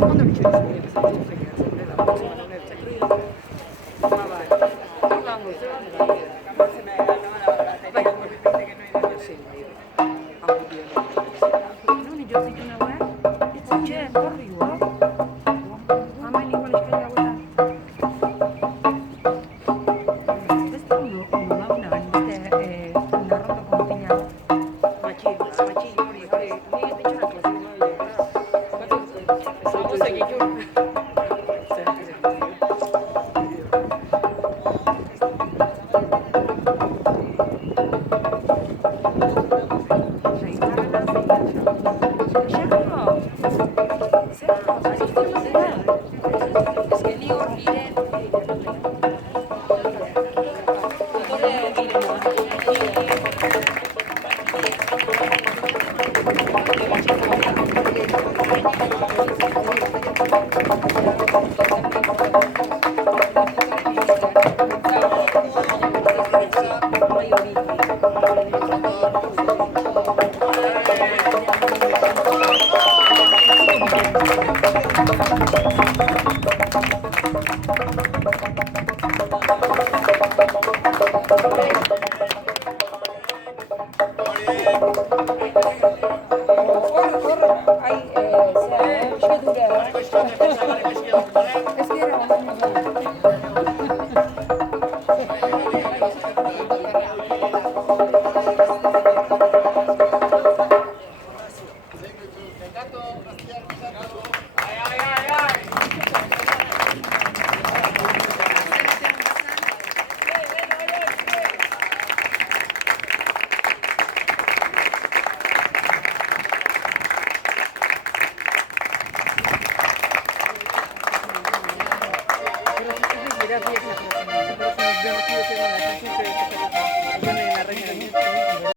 quando li c'è disponible, se non so che la prossima non è ma vai, vamos, vai come che noi non sentire. Non i giochi di una web? C'è, arrivo. Mamma lì vuole scegliere questo uno ha un anno, questa è una roba continua. Macchina, lì c'è una cosa, no? Sai che giù. Gracias.